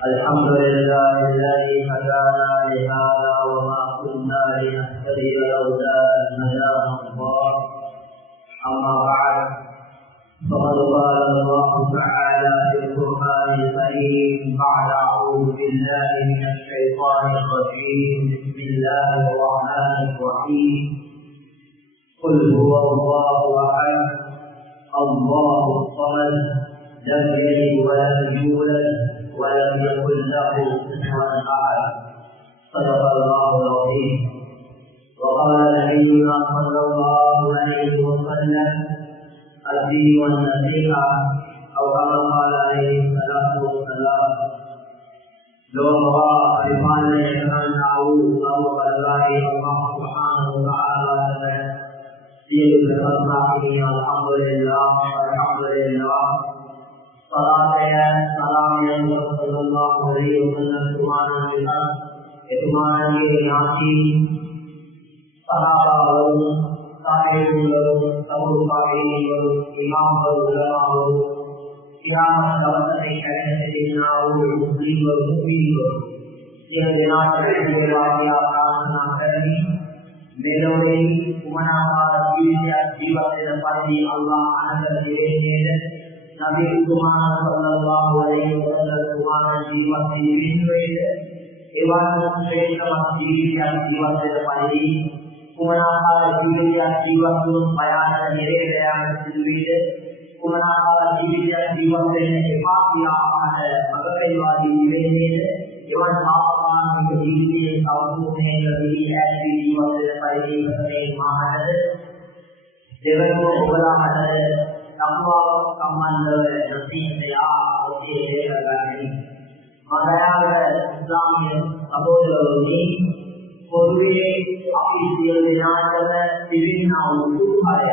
الحمد لله الذي هدانا لهذا وما كنا لنهتدي لولا أن هدانا الله. أما بعد، فقد قال الله تعالى في القرآن الكريم بعد أعوذ بالله من الشيطان الرجيم. بسم الله الرحمن الرحيم. قل هو الله أحد الله الصمد لم يلد ولم يولد ولم يكن له كفوا أحد. صدق الله العظيم. وقال نبينا صلى الله عليه وسلم: الدين والنصيحة، أو كما قال عليه الصلاة والسلام. لولا أرفان يكن أو الله سبحانه وتعالى الحمد لله الحمد لله. صلاة سلام صلى الله عليه وسلم எதுமானே நாட்டி சலாவாவும் சாஹிபுகளும் சமூகங்களும் இமாம்களும் உலமாவும் கியாமத் அவசரை கடைசியினாவும் முஸ்லிம்களும் முஃமின்களும் இந்த நாட்டில் வாசியாரான मेलोडे उमनावार जीवते पति अल्लाह अनंत देवेंद्र नबी कुमार सल्लल्लाहु अलैहि वसल्लम कुमार जीवते विंद्रेंद्र एवं श्रेष्ठ जीवते पति उमनावार जीवते बयान निरेदयान सिद्धिंद्र उमनावार जीवते पापिया मगरवादी निरेंद्र एवं पापान के जीवित सावधानी लगी ऐसी जीवन परिधि में महान देवन को बोला है तकवा कमांड नसीब में आके देगा नहीं मलयाल इस्लाम में अबोधनी पूर्वी ऑफिशियल दिनांक विभिन्न उपाय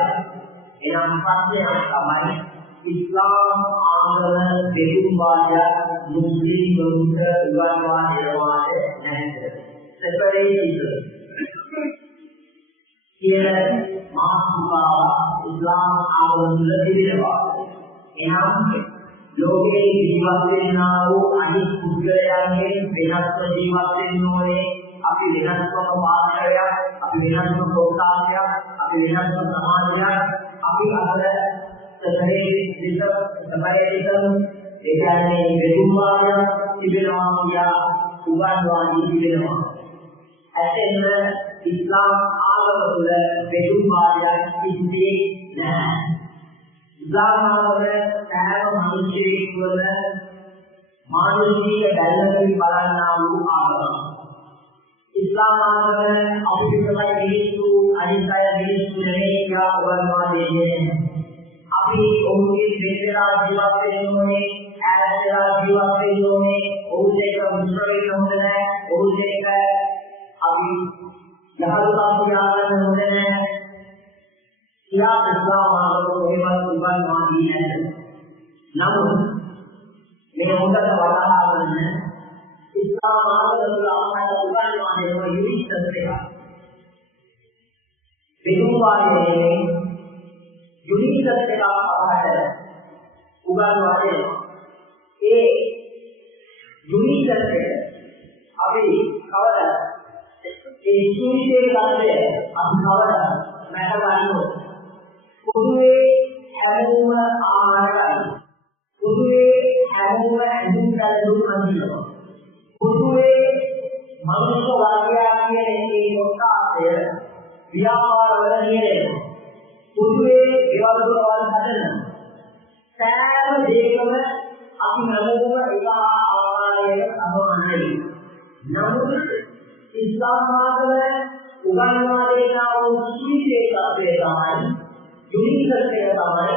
इनाम पाते हमारे इस्लाम आंदोलन बेगुबाजा मुस्लिम लोग उगावा निर्माण नहीं सेपरेट ये मासूमा इस्लाम आंदोलन दिलेवा इनाम लोगे जीवते नारो अनेक कुजयाने बेनस्व जीवते नोरे अपनी बेनस्व को बात किया अपनी बेनस्व को काटिया अपनी बेनस्व समाज अपनी अगर sebagai ini berumahnya ibadah ubanwa ibadah. Asalnya Islam agama berumahnya ini nah. Islam agama saya manusia dalam balana agama. Islam agama apabila itu ada itu mereka ubanwa ini. अभी उनके बेटेरा जीवात्रियों में ऐसा जीवात्रियों में उसे का मुश्किल होता है उसे का अभी यहाँ तो काफी आनंद होते हैं क्या इस्लाम आगो के बाद उबाल मानी है नामुन मेरे मुद्दा का वाला आनंद है इस्लाम आगो के बाद उबाल माने को यूं करते हैं बेगुबारे यूनिक करके आप है उगाने वाले ये यूनिक करके अभी खबर है ये यूनिक करके अब खबर है मैं बताऊँ उन्हें हैमूमा आना उन्हें हैमूमा हैमूम का लोग नहीं हो उन्हें मनुष्य वाक्य के एक होता है व्यापार वाले उन्हें विवादों वाले साधन सैम देवम अपनी नमूना इलाहा आवाज़ समाने नमून इस्लाम में उगाने वाले ना उसी से करते हैं यूनिक करते हैं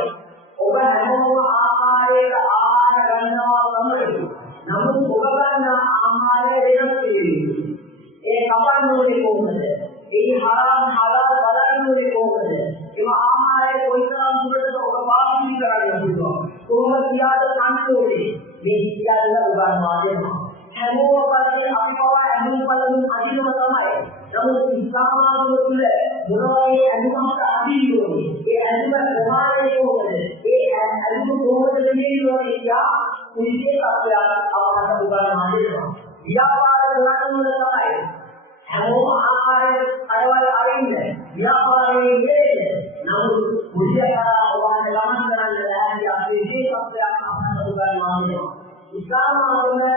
ओगा नमूना आमारे आहार करना समझ नमून उगाना आमारे रेनती एक अपन नूरे को है एक हराम हलाल वाला नूरे को है इवा आमारे कोई तरह सुबह तो ओगा बात नहीं कराया होगा तो वो किया तो शांत हो गई मेरी याद उगाने वाले हैं हैमो वाले अपने वाला हैमो वाला आदि में बताए नमून इस्लाम में मुराई अनुमान का आदि हो ये अनुमान हमारे को है ये अनुमान को dia kunci apa kata bukan mahir. Dia pada dalam mulai. Semua awal ini dia pada ini. Namun dia orang dalam dalam dia kunci apa kata bukan mahir. Islam ada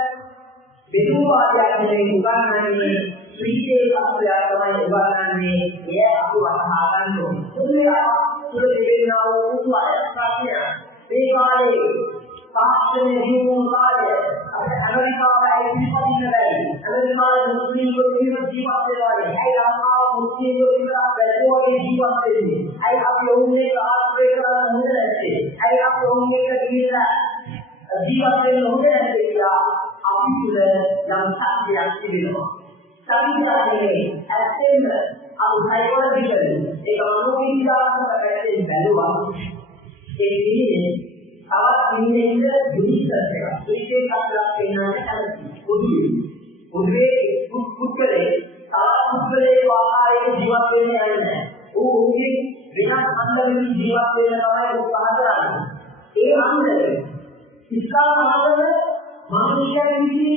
berdua dia bukan ini. Kunci apa bukan ini. Dia aku akan tu. Sudah diberitahu tuan sahaja. Dekari, pasien hidup sahaja. Amerika ini seperti ini. Amerika Muslim itu jiwa terlalu. Ayah Muslim itu berdoa jiwa terlalu. Ayah umumnya Afrika menjadi. Ayah umumnya kita jiwa terlalu menjadi dia. Api sudah yang tak diaktifkan. Tapi ini asal अब psychological एक मनोविज्ञान का कहते हैं पहलू एक ये सात दिन में यूनिक करतेगा इसके साथ कहना है उनके कुछ करे सात कुछ बाहर एक जीवन देने आए हैं वो उनके बिना अंदर में जीवन देने वाले वो कहा जा रहा है ये अंदर इसका मतलब है मनुष्य की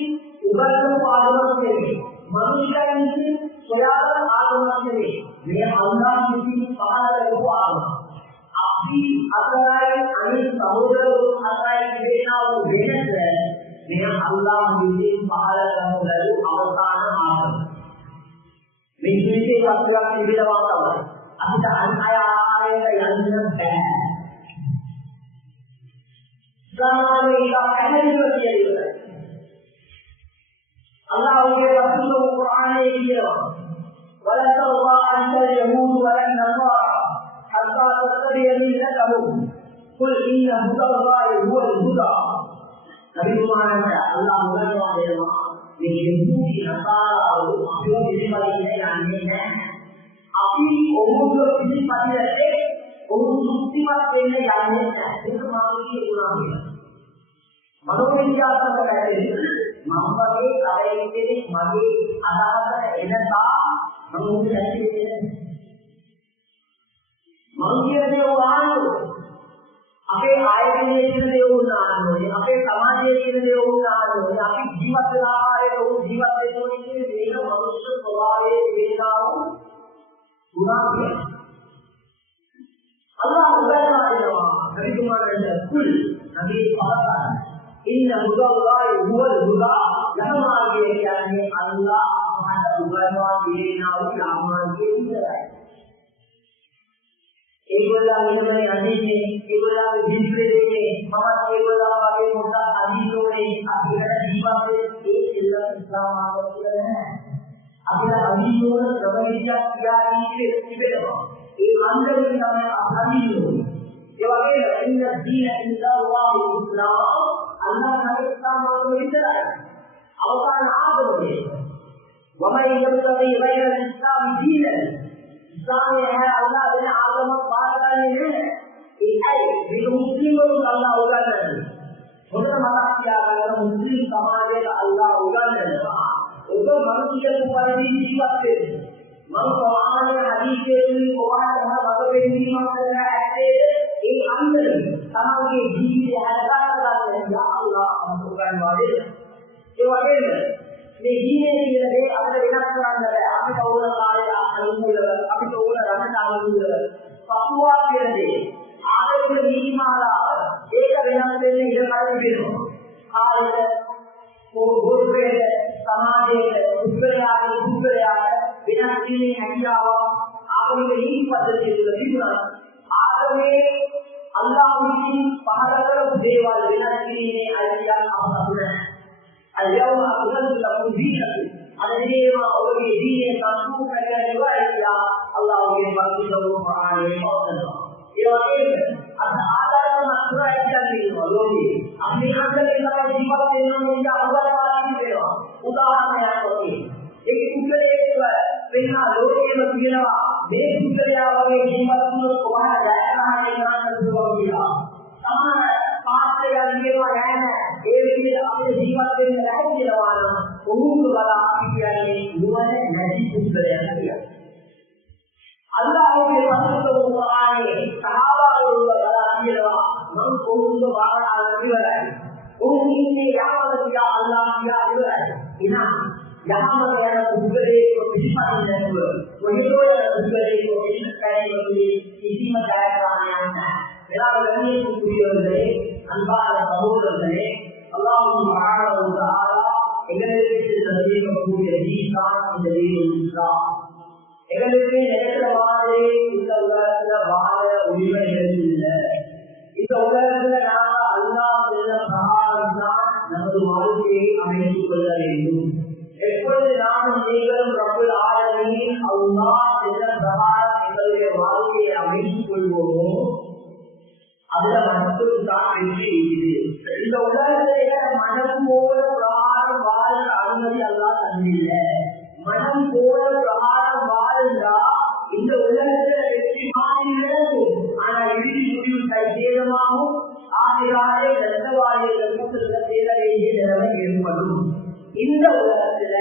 उभरने को आगमन के मनुष्य की स्वयं आगमन के लिए अल्लाह की पहाड़ को आगमन आपकी अतराय अनेक समुद्र अतराय देना वो बेहद है मेरा अल्लाह की पहाड़ को अवसान आगमन मैं इसे अपना की विवाद है अब आया आएगा यंत्र है समाने का पहले ही किया अल्लाह के रसूल को कुरान ने किया वला तवा अंतर यहूद वला नसारा हत्ता तत्तबिअ मिल्लतहुम कुल इन्न हुदाल्लाहि हुवल हुदा नबी मुहम्मद अल्लाह मुहम्मद देवा ये यहूदी नसारा जो इस वाली है जानने हैं अपनी उम्र को किसी पाती रहते उम्र मुक्ति बात देने जानने हैं इस मामले की गुनाह है मनोविज्ञान का कहते हैं मम्मगे करेंगे मगे अदालत एनता मनुष्य रहते हैं मनुष्य ने वाण अपने आय के लिए उन्नान हो अपने समाज के लिए उन्नान हो अपनी जीवन ला रहे तो जीवन से जो ये मनुष्य स्वभाव है वेदाओं गुनाह है अल्लाह उदाहरण देवा नबी तुम्हारे कुल नबी पाला इन हुदाल्लाहि हुवल हुदा यहाँ आगे क्या है अल्लाह हमारा उबरवा देना और आमान के लिए एक बोला इन्होंने अजीब ने एक बोला जिससे देखे मामा एक बोला आगे मोटा अजीब लोग ने आगे का जीवा से एक जिला इस्लाम आगे है आगे अजीब लोग ने रवैया किया इसके एक अंदर में हमें आसानी लोग जो आगे इन दीन इंदाल्लाह इस्लाम अल्लाह का इस्लाम और इधर है अवसान आगे वमन यब्तगी गैर इस्लाम दीनन इस्लाम है अल्लाह ने आगम बात करने है ये मुस्लिम अल्लाह होगा नहीं उधर मत किया अगर मुस्लिम समाज का अल्लाह होगा नहीं उधर मनुष्य को परिधि जीवन से मन कुरान में हदीस के कुरान में भगवत गीता में करना है एक अंदर समाज के जीवन है हरकत या अल्लाह हमको करने वाले ये वाले Begini dia deh, apa dengan orang ada, apa tahu orang kaya, apa tahu orang ramai tahu orang, Papua dia deh, ada yang ini malah, dia dengan dia ni dia kaya begitu, ada, guru समाज बिना किसी हटियावा आपने यही पद्धति लगी आदमी अल्लाह की पहाड़ देवाल बिना किसी ने आया अपना اليوم أكملت لكم دينكم الذي أولي دين تنسوك إلى رواية الله يبارك له القرآن والسنة يوم هذا المشروع الجميل ولولي अपने अंदर का जीवन देना मुझे अवसर वाली देना उदाहरण है कोई एक दूसरे के बिना लोगे मसीना बे दूसरे आवे जीवन को तुम्हारा जाएगा है ना तो होगा समान पांच या ये है एक भी अपने जीवन में रह के रवाना बहुत बड़ा किया है हुआ है नहीं दूसरे किया अल्लाह के पवित्र कुरान में सहाबा और बड़ा किया मन को बाहर आने இவராய் उनने यहाँ किया अल्लाह किया इवराय इना यहाँ पर उगरे को पिछा नहीं हुआ वही तो उगरे को पिछा करने के लिए किसी में जाए कराने आना मेरा लगने को पूरी हो गए अल्लाह का कबूल करे अल्लाह सुब्हानहू व तआला इगले के जरिए को पूरी ही काम जरिए उसका इगले के नेत्र वाले इस उल्लास वाले उम्मीद है இந்த உலகத்துல நாம அல்லாஹ் சொன்ன பிரகாரம் தான் நமது வாழ்க்கையை அமைத்துக் கொள்ள வேண்டும். எப்பொழுது நானும் நீங்களும் ரப்புல் ஆலமீன் அல்லாஹ் சொன்ன பிரகாரம் எங்களுடைய வாழ்க்கையை அமைத்துக் கொள்வோமோ அதுல மட்டும்தான் வெற்றி இருக்குது. இந்த உலகத்தில மனம் போல பிரகாரம் வாழ்ற அனுமதி அல்லாஹ் தந்தில்லை. மனம் போல பிரகாரம் வாழ்ந்தா இந்த உலகத்துல வெற்றி மாறினது. ஆனா இறுதி முடிவு கைதேதமாகவும் ஆகிறாரே நஷ்டவாதிகள் கூட்டத்தில் சேர வேண்டிய நிலைமை ஏற்படும். இந்த உலகத்துல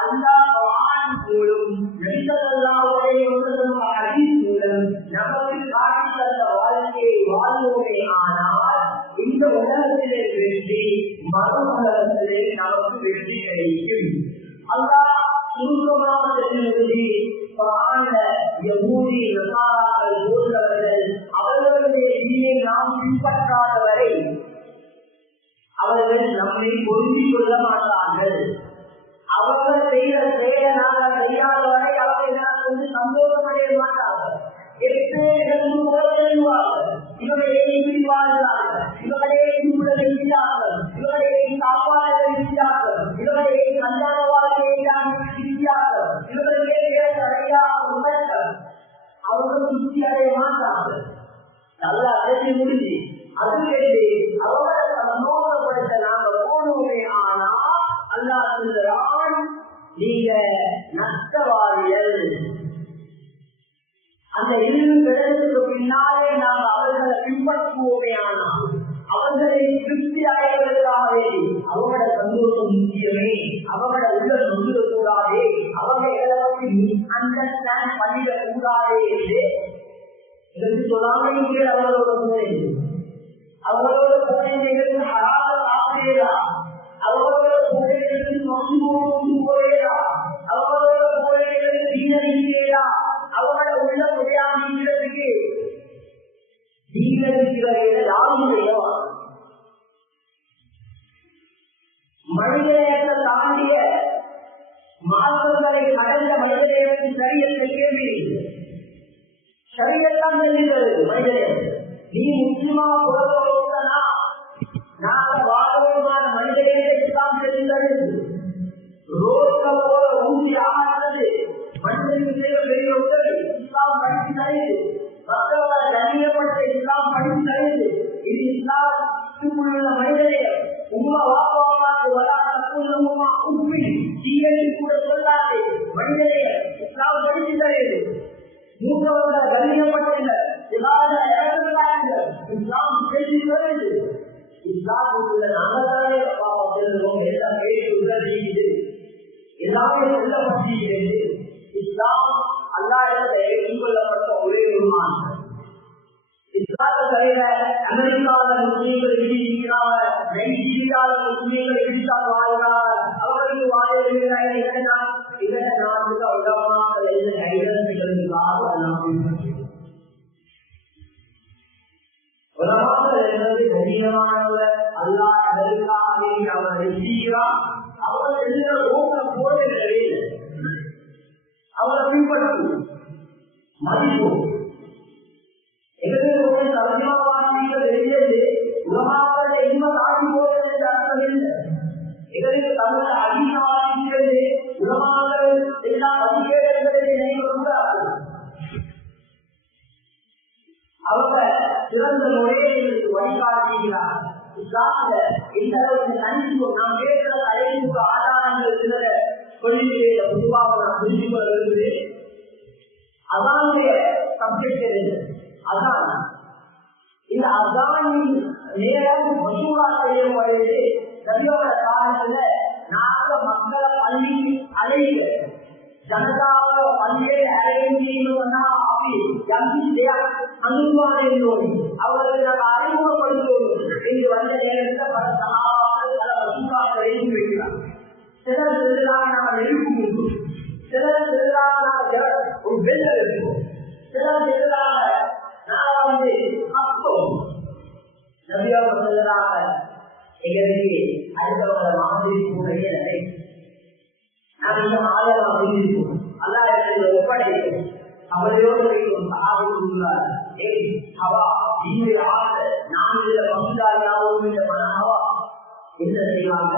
அல்லாஹ் குர்ஆன் மூலம் நபிஸல்லல்லாஹு மூலம் நமக்கு காட்டி தந்த வாழ்க்கையை வாழ்வோமே ஆனால் இந்த உலகத்திலே வெற்றி மறு உலகத்திலே நமக்கு வெற்றி கிடைக்கும். அல்லாஹ் சுருக்கமாக தெரிவித்து குர்ஆன்ல யஹூதி நஸாராக்கள் போன்றவர்கள் அவர்களுடைய தீனை நாம் பின்பற்றாத வரை அவர்கள் நம்மை பொருந்திக் கொள்ள மாட்டார்கள். அவர்கள் செய்த செயலை நாங்கள் செய்யாத வரை அவர்கள் வந்து சந்தோஷமடைய மாட்டார்கள். இவர்களே பிரிவார்கள், இவர்களே சூழலை இருக்கிறார்கள், இவர்களே சாப்பாடு இருக்கிறார்கள், இவர்களே கல்யாண வாழ்க்கையை இருக்கிறார்கள், இவர்களே அவர்கள் திருப்தி அடைய மாட்டார்கள். நல்லா பேசி முடிஞ்சு அதுலேருந்து அவர்களை சந்தோஷப்படுத்த நாங்கள் போனோமே. ஆனால் அல்லாஹ் சொல்கிறான், நீங்க நஷ்டவாதிகள். அந்த இழிவு கிடைத்ததுக்கு பின்னாலே நாங்கள் அவர்களை பின்பற்றுவோமே. ஆனால் அவர்களை திருப்தி அடைவதற்காகவே அவங்களோட சந்தோஷம் முக்கியமே, அவங்களோட உடல் நொந்துடக்கூடாதே, அவங்களை அண்டர்ஸ்டாண்ட் பண்ணிடக்கூடாதே என்று இதற்கு சொல்லாமல் அவர்களோட போனேன். அவர்களோட போனேன் ஹராத ஆசிரியரா, அவர்களோட போனேன் போயேரா, அவர்களோட போனேன் தீனறியா, அவங்களோட உள்ள முடியாதீங்கிறதுக்கு தீனறிகிறவர்கள் யாரும் செய்யவா. மனிதநேயத்தை தாண்டிய மார்க்கங்களை கடந்த மனிதநேயத்தின் சரியத்தை கேள்வி சரியத்தான் சொல்லுகிறது. மனிதநேயம் நீ முக்கியமா புறப்போனா நாங்கள் வாழ்வதற்கான மனிதநேயத்தை தான் தெரிந்தது. ரோட்ல போல ஊசி ஆகாதது மனிதனுக்கு செய்ய பெரிய உதவி. இஸ்லாம் படித்து தருது, மற்றவர்களை கண்ணியப்படுத்த இஸ்லாம் படித்து தருது. இது இஸ்லாமுள்ள மனிதநேயம். உமா வாப்பாக்கு வராதமா உண்மை தீயனை கூட சொல்லாது மனிதநேயம் இஸ்லாம் படித்து தருது. மூத்தவர்களை கண்ணியப்பட்ட இஸ்லாம் பேசி தருது. இஸ்லாமுக்குள்ள நாங்களாலே செல்வோம், எல்லாம் பேசி உதவிக்குது, எல்லாமே சொல்லப்பட்டிருக்கிறது. இஸ்லாம் அல்லாஹ்விடத்தில் ஏற்றுக்கொள்ளப்பட்ட ஒரே ஒரு மார்க்கம். இஸ்லாத்தை தவிர அமெரிக்காவில் முஸ்லீம்கள் இருக்கிறார், நைஜீரியாவில் முஸ்லீம்கள் இருக்கிறார், வாழ்கிறார். அவர்களுக்கு வாழ்கிறார். இரண்டு நாட்டுக்கு உலகமாக உலகங்கள் என்பது கடினமானவர். அல்லாஹ் அதற்காக அவர் ரசிக்கிறார். அவர்கள் எழுதுகிற நோக்கம் போடுகிறது. அவரை பின்பற்றும் மதிப்பு எங்களுக்கு தலைமையாக வெளியேறு உலகமாக என்ன தாண்டி போவது என்று அர்த்தம் இல்லை. எங்களுக்கு தமிழ் அதிகமாகிறது உலகமாக எல்லாம் அதிகேடுகளை நினைவுகிறார்கள். அவங்க சிறந்த முறைகளுக்கு வழிகாட்டுகிறார். இஸ்லாமில எந்த அளவுக்கு தனித்துவம் நாம் பேசுகிற தலைமுக ஆதாரங்கள் சில கொள்கையை பொதுவாக நான் புரிந்து கொள்ள விரும்புகிறேன். அதானுடைய சப்ஜெக்ட் இருக்கு. அதான் இந்த அதானின் நேரம் மசூரா செய்யும் பொழுது நபியோட காலத்துல நாங்க மக்களை பள்ளி அழைக்க ஜனதாவை பள்ளியை அழைந்தீங்கன்னா அப்படி அனுமானோடு அவர்களை நாங்கள் அறிமுகப்படுத்துவோம். இந்த வந்த நேரத்தில் பல சகாபாக்கள் பல வசூலாக்களை எழுதி வைக்கிறார். சிலர் செல்லுறாங்க நாங்கள் நெருப்பு கொடுக்கும், சிலர் செல்லுறாங்க நாங்கள் ஒரு வெள்ள வைப்போம், சிலர் செல்லுறாங்க நாங்கள் அப்போம். நபியாக செல்லுறாங்க எங்களுக்கு அடுத்தவங்களை மாதிரி கூடிய நிலை நாங்கள் இந்த ஆலயம் அறிந்திருக்கோம். அல்லா இடத்துல ஒப்படைக்கும் அவர்களோடு வைக்கும் சகாவுள்ளார் அவா இந்த ஆசை நாம் இதில் பங்குதாரியாகவும் இந்த மனவா என்ன செய்வாங்க?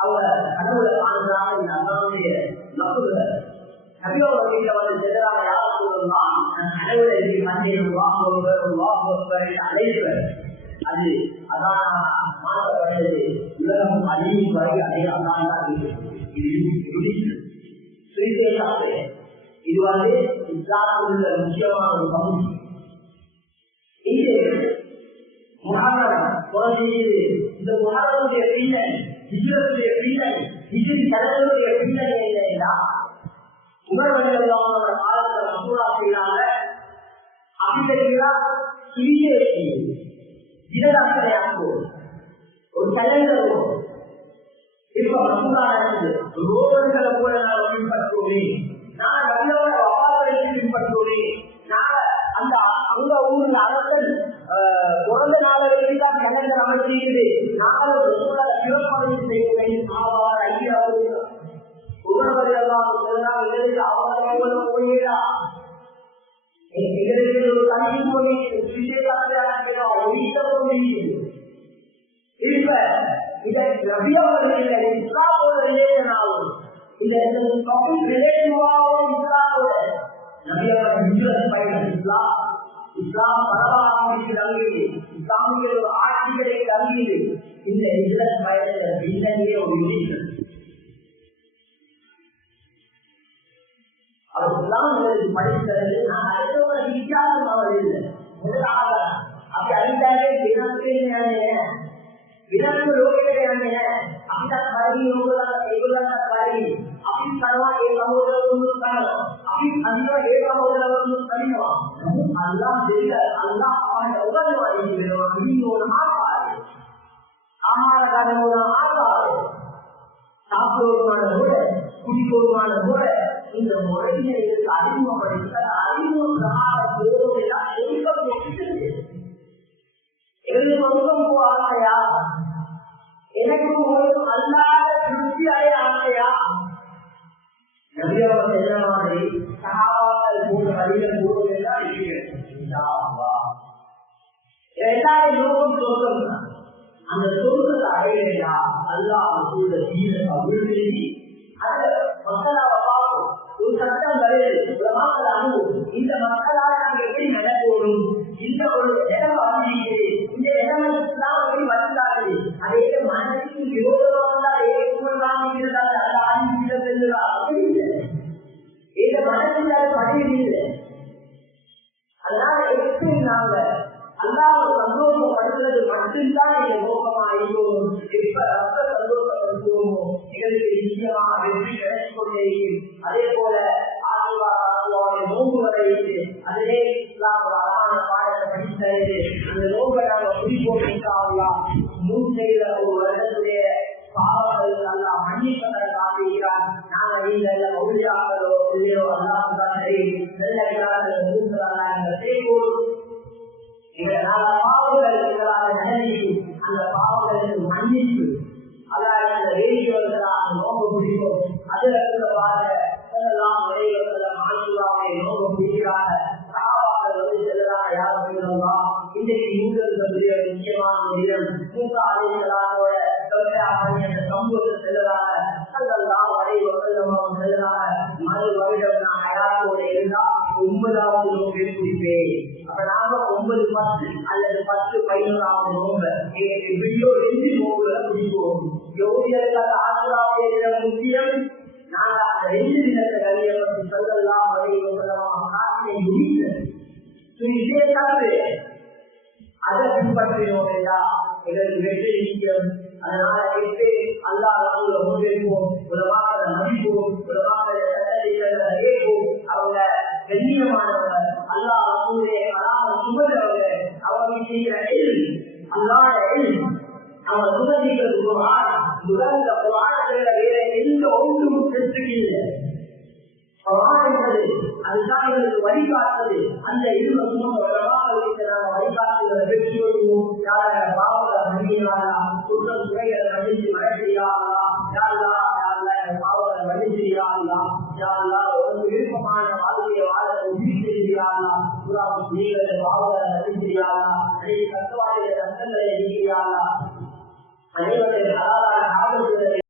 அவங்க கடவுளை காண்கிறாங்க. இந்த அல்லாவுடைய நபுகள் நபியோட வீட்டில் வந்து செல்றாங்க. யார் சொல்லலாம் கடவுளை மஞ்சள் அழைப்பர் அது அதான் மாற்றப்பட்டது. உலகம் அழியும் வரை அதே அதான் தான் இது வந்து இஸ்லாமில் முக்கியமான ஒரு பகுதி. இது இந்த முகாரனுடைய பின்னணி, ஹிஜ்ரத்துடைய பின்னணி, ஹிஜ்ரி தலைவருடைய பின்னணி இல்லைன்னா உணர்வுகளோட காலத்தில் மசூரா செய்யறாங்க. அப்படின்னா தினதாசனையாக்குவோம் ஒரு தலைவர் இப்ப மசூரா நடக்குது. ரோடுகளை கூட நாங்கள் பின்பற்றுவோமே, நான் நல்லவரை வகாலத்தை பின்பற்றுவோமே, நாங்கள் அந்த அங்க ஊர்ல அரசன் பிறந்த நாளை தான் கலைஞர் அமைச்சிருக்குது, நாங்கள் சிறப்பதை செய்ய வேண்டும். ஐயாவது உணர்வதையெல்லாம் போயிடா எங்களுக்கு ஒரு தனி போய் இப்ப இதை ரபியோட இஸ்லாமோட ரிலேஷன் ஆகும். இதை டாபிக் ரிலேட்டிவாகவும் இஸ்லாமோட நபியோட ஹிஜ்ரத் பயணம் இஸ்லாம் பரவாயில்லை தங்கியது, இஸ்லாமிய ஒரு ஆட்சிகளை தங்கியது. இந்த ஹிஜ்ரத் பயணத்தை பின்னணியே ஒரு யூனிக் அவர் இஸ்லாமியர்களுக்கு படித்தது. நான் அடுத்தவங்க வித்தியாசம் அவர் இல்லை. முதலாக அப்படி அறிந்தாலே தினத்துக்கு विराट लोग कहते हैं अभी तक भाई होगा एगोला तक भाई अभी करवा एक होगा उनको करना अभी अंदर एक होगा उनको करना अल्लाह देगा अल्लाह हमारे उगल वाली है अभी वो ना पाए हमारा गाने वो ना पाए साफ लोग माने होए कुछ लोग माने होए इन मोरे ने एक आदमी को पढ़ता आदमी को रहा दो मेरा एक का कोशिश है को आया எனக்கு ஒரு அல்லாத திருப்தி அடைய ஆசையா நபியோட செல்ல மாதிரி சஹாபாக்கள் கூட வழியில் போவதெல்லாம் எல்லாரும் நோக்கம் சொர்க்கம் அந்த சொர்க்கத்தை அடையலையா அல்லாஹ் கூட தீர அபிவிருத்தி அந்த மக்களாவை பார்க்கும் ஒரு சட்டம் வருது உலகத்தில் அனுபவம் இந்த மக்களால் நாங்கள் எப்படி நடக்கணும் இந்த ஒரு இடம் அறிவிக்கிறது இந்த இடம் எப்படி வந்தார்கள் அதே மனசுக்கு விரோதமாக ஏற்படுறாங்க அந்த ஆதிக்கம் செல்லுறா அப்படி இல்லை இந்த மனசுல பதிவு இல்லை அதனால எப்படி நாங்க அல்லாஹ் சந்தோஷப்படுத்துறது மட்டும்தான் எங்க நோக்கமா இருக்கும் எப்ப ரத்த சந்தோஷப்படுத்துவோமோ எங்களுக்கு நிச்சயமாக வெற்றி கிடைச்சு கொண்டே இருக்கும் அதே போல நோம்பு வரையிட்டு அதிலே இஸ்லாம் ஒரு அழகான பாடத்தை படித்தது அந்த நோம்பை நாங்க குறிப்போட்டாங்கலாம் மூணு செய்த ஒரு வருடத்துடைய பாவங்கள் எல்லாம் மன்னிப்பதை காட்டுகிறார் நாங்க வீட்டில் மௌலியாக்களோ இல்லையோ அல்லாஹ் சரி நல்ல செய்வோம் பாவங்கள் எங்களால் நினைக்கும் அந்த பாவங்களுக்கு மன்னிப்பு அதாவது அந்த வேடிக்கைகளாக நோம்பு பிடிக்கும் அதுல இருக்கிறவாக நோம்பு பிடிக்கிறாங்க சகாபாக்கள் வந்து செல்லுறாங்க யாரும் சொல்லலாம் இன்றைக்கு யூதர்களுடைய முக்கியமான ஒரு இடம் மூசா அலைஹிஸ்ஸலாமோட அந்த சமூகத்தை செல்லுறாங்க அதெல்லாம் செல்லுறாங்க மறு வருடம் நான் ஹயாத்தோட இருந்தா 9வது நோம்பை பிடிப்பேன் அப்ப நாங்க 9, 10 அல்லது 10, 11வது நோம்பு எங்களுக்கு வீடியோ 2 நோம்புல பிடிப்போம் யோகியர்கள் ஆசிராவுடைய முக்கியம் நாங்க அந்த 2 தினத்தை கல்வியை பற்றி சொல்லலாம் காட்டினை முடியல இதே தப்பு அதை பின்பற்றினோம் என்றா எங்களுக்கு வெற்றி நிச்சயம் அதனால எப்படி அல்லாஹ் ரசூலை முன்வைப்போம் உலகத்தை மதிப்போம் உலகத்தை கேட்போம் அவங்க கண்ணியமானவங்க அல்லாஹ் ரசூலே அல்லாஹ் சுமந்தவங்க அவங்க செய்கிற அல்லாஹ் நாம சுமதிக்கிறது குர்ஆன். உலக குர்ஆனில் வேற எந்த ஒன்றும் பெற்றுக்கில்ல. குர்ஆன் என்பது அதுதான் எங்களுக்கு வழிகாட்டுவது. அந்த இருந்த உலகமாக நாம வழிகாட்டுகிற வெற்றி வருவோம். யார பாவங்களை மன்னியாதா, குற்றம் குறைகளை மன்னித்து மறைச்சியாதா, யாரா பாவங்களை மன்னிச்சியாதா, யாரா ஒரு விருப்பமான வாழ்க்கையை வாழ உயிர்த்திருக்கிறாரா, நீங்கள் பாவங்களை மன்னிச்சியாதா, கட்டுவாடைய ரத்தங்களை இருக்கிறாரா, அனைவரை